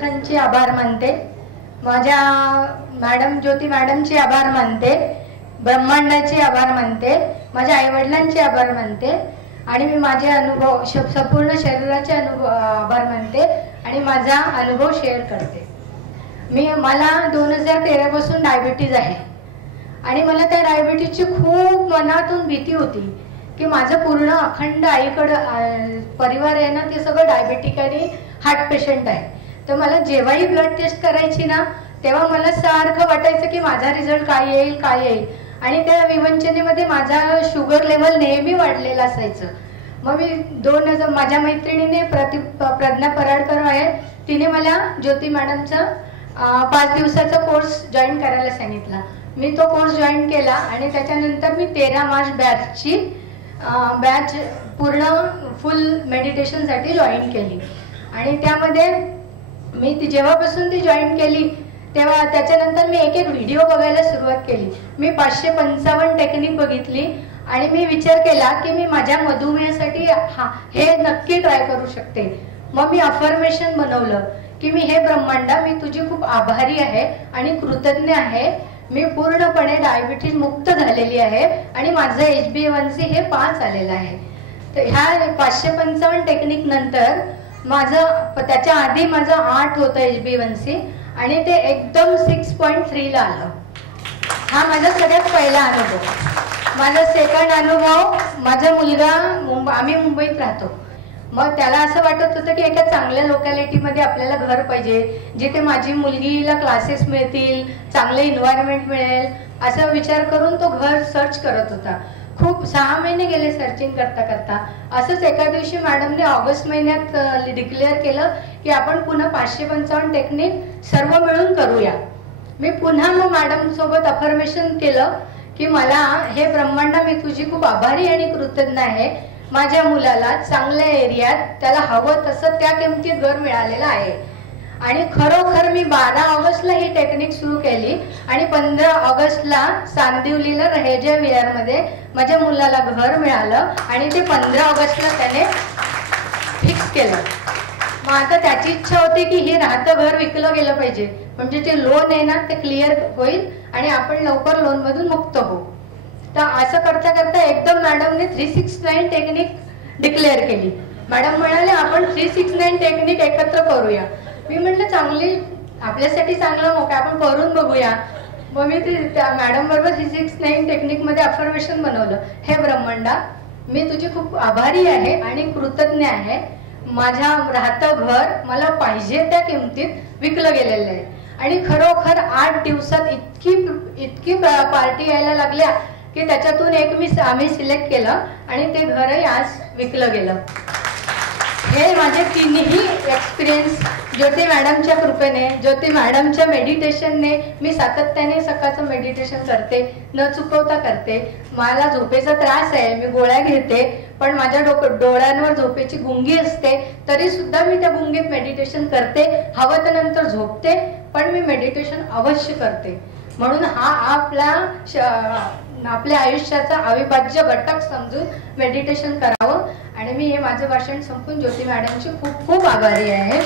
समर्थांचे आभार मानते, माझ्या मॅडम ज्योती मॅडमचे आभार मानते, ब्रह्मांडाचे आभार मानते, माझ्या आईवडिलांचे आभार मानते आणि मी माझे अनुभव संपूर्ण शरीराचे आभार मानते आणि माझा अनुभव शेअर करते. मला 2013 पासून डायबिटीज आहे आणि मला त्या डायबिटीजची खूप मनातून भीती होती की माझं पूर्ण अखंड आईकडं परिवार आहे ना, ते सगळं डायबिटिक आणि हार्ट पेशंट आहे. तर मला जेव्हाही ब्लड टेस्ट करायची ना, तेव्हा मला सारखं वाटायचं की माझा रिझल्ट काय येईल आणि त्या विवंचनेमध्ये माझा शुगर लेवल नेहमी वाढलेला असायचं. मग मी माझ्या मैत्रिणीने प्रज्ञा पराडकर आहे, तिने मला ज्योती मॅडमचा 5 दिवसाचा कोर्स जॉईन करायला सांगितला. मी तो कोर्स जॉईन केला आणि त्याच्यानंतर मी 13 मार्च बॅच पूर्ण फुल मेडिटेशनसाठी जॉईन केली आणि त्यामध्ये मी जेव्हापासून ती जॉईन केली तेव्हा त्याच्यानंतर मी एक व्हिडिओ बघायला सुरुवात केली. मी 555 टेक्निक बघितली आणि मी विचार केला की मी माझ्या मधुमेहासाठी हे नक्की ट्राय करू शकते. मग मी अफर्मेशन बनवलं की मी हे ब्रह्मांडा, मी तुझी खूप आभारी आहे आणि कृतज्ञ आहे. मी पूर्णपणे डायबिटीज मुक्त झालेली आहे आणि माझं HbA1c हे 5 आलेलं आहे. तर ह्या 555 टेक्निक नंतर त्याच्या आधी माझं 8 होतं HbA1c आणि ते एकदम 6.3 ला आलं. हा माझा सगळ्यात पहिला अनुभव. माझा सेकंड अनुभव, माझा मुलगा आम्ही मुंबईत राहतो. मग त्याला असं वाटत होतं की एका चांगल्या लोकॅलिटीमध्ये आपल्याला घर पाहिजे, जिथे माझी मुलगीला क्लासेस मिळतील, चांगलं इन्व्हायरमेंट मिळेल, असा विचार करून तो घर सर्च करत होता. खूप 6 महिने गेले सर्चिंग करता करता. असंच एका दिवशी मॅडमने ऑगस्ट महिन्यात डिक्लेअर केलं की आपण पुन्हा 555 टेक्निक सर्व मिळून करूया. मी पुन्हा मग मॅडम सोबत अफर्मेशन केलं की मला हे ब्रह्मांडा, मी तुझी खूप आभारी आणि कृतज्ञ आहे. माझ्या मुलाला चांगल्या एरियात त्याला हवं तसं त्या किमतीत घर मिळालेलं आहे आणि खरोखर मी 12 ऑगस्टला ही टेक्निक सुरू केली आणि 15 ऑगस्टला सांदिवलीला रहेजा विहारमध्ये माझ्या मुलाला घर मिळालं आणि ते 15 ऑगस्टला त्याने फिक्स केलं. मग आता त्याची इच्छा होती की हे राहतं घर विकलं गेलं पाहिजे, म्हणजे जे लोन आहे ना ते क्लिअर होईल आणि आपण लवकर लोन मधून मुक्त होऊ. तर असं करता करता एकदम मॅडमने 369 टेक्निक डिक्लेअर केली. मॅडम म्हणाले आपण 369 टेक्निक एकत्र करूया. मी म्हटलं चांगली, आपल्यासाठी चांगलं मौका, आपण करून बघूया. मग मी त्या मॅडम बरोबर 369 टेक्निक मध्ये अफर्मेशन बनवलं. हे ब्रह्मांडा, मी तुझी खूप आभारी आहे आणि कृतज्ञ आहे. माझ्या राहतं घर मला पाहिजे त्या किमतीत विकलं गेलेलं आहे आणि खरोखर 8 दिवसात इतकी पार्टी यायला लागल्या की त्याच्यातून आम्ही सिलेक्ट केलं आणि ते घरही आज विकलं गेलं. हे माझे तिन्ही एक्सपिरियन्स ज्योती मॅडमच्या कृपेने, ज्योती मॅडमच्या मेडिटेशनने. मी सातत्याने सकाळचं मेडिटेशन करते, न चुकवता करते. मला झोपेचा त्रास आहे, मी गोळ्या घेते, पण माझ्या डोळ्यांवर झोपेची गुंगी असते, तरी सुद्धा मी त्या गुंगीत मेडिटेशन करते. हवं तर नंतर झोपते, पण मी मेडिटेशन अवश्य करते. म्हणून हा आपल्या आयुष्याचा अविभाज्य घटक समजून मेडिटेशन करावं आणि मी हे माझं भाषण संपून ज्योती मॅडमची खूप खूप आभारी आहे.